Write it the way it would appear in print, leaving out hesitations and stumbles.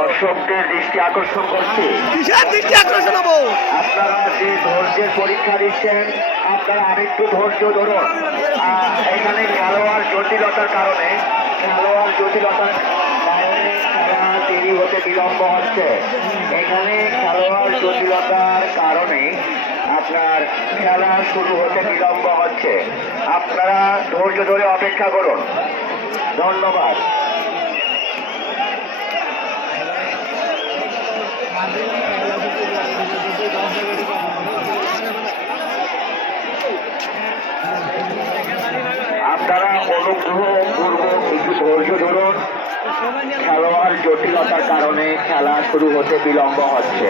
দর্শকদের দৃষ্টি আকর্ষণ করছি। কিসের দৃষ্টি আকর্ষণ হবো? আপনারা যে ধৈর্যের পরীক্ষা দিচ্ছেন, আপনারা আরেকটু ধৈর্য ধরুন। এখানে খেলোয়াড় জটিলতার কারণে খেলা দেরি হতে বিলম্ব হচ্ছে। এখানে খেলোয়াড় জটিলতার কারণে আপনার খেলা শুরু হতে বিলম্ব হচ্ছে। আপনারা ধৈর্য ধরে অপেক্ষা করুন। ধন্যবাদ। আপনারা অনুগ্রহপূর্বক একটু ধৈর্য ধরুন। খেলোয়াড় জটিলতার কারণে খেলা শুরু হতে বিলম্ব হচ্ছে।